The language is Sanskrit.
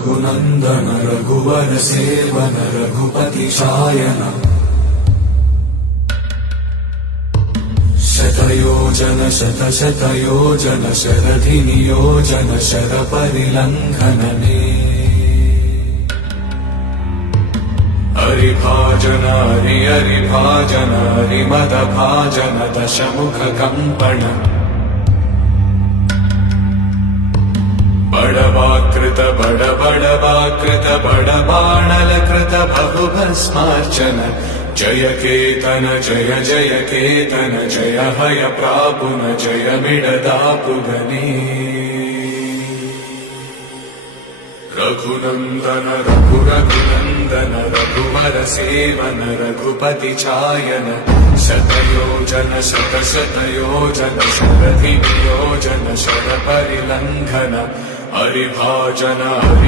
रघुनन्दन रघुवर सेवन रघुपति शायन शतयोजन शतशतयोजन शरधिनियोजन शरपरिलङ्घनने हरिभाजन हरिभाजन हरिमदभाजन दशमुखकम्पण बडवाकृत बडवाकृत बडबाणलकृत बहुभस्मार्चन जय केतन जय जय केतन जय हय प्रापुन जय मिडदापुगने रघुनन्दन रघुनन्दन रघुवर सेवन रघुपति चायन शतयोजन शतशतयोजन शरधिनियोजन शरपरिलङ्घन हरिभाजन